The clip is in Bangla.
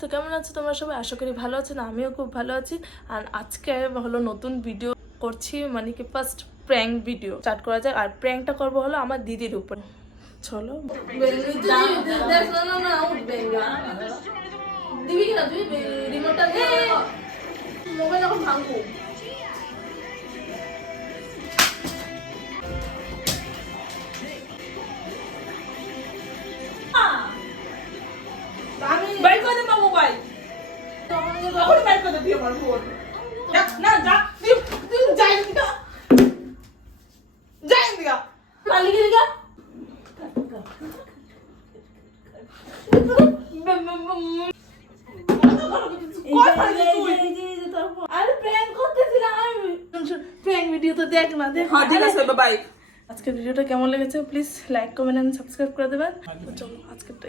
তো কেমন আছো তোমরা সবাই? আশা করি ভালো আছো। না আমিও খুব ভালো আছি। আর আজকে হলো নতুন ভিডিও করছি, মানে কি ফার্স্ট প্র্যাঙ্ক ভিডিও স্টার্ট করা যাক। আর প্র্যাঙ্কটা করবো হলো আমার দিদির উপর। চলো দিবি কিনা তুই রিমোটটা দিয়ে মোবাইল এখন ভাঙবো। বাইক করে দে মোবাইল তখন বাইক করে দিয়ে আমার ফোন না যা তুই যাই দিগা পালি গেলি গা আরে প্র্যাঙ্ক করতেছিলাম আমি। প্র্যাঙ্ক ভিডিও তো দেখ না দেখ। হ্যাঁ ঠিক আছে বাই। আজকের ভিডিওটা কেমন লেগেছে please like comment and subscribe করে দেবেন। তো চলো আজকেরটা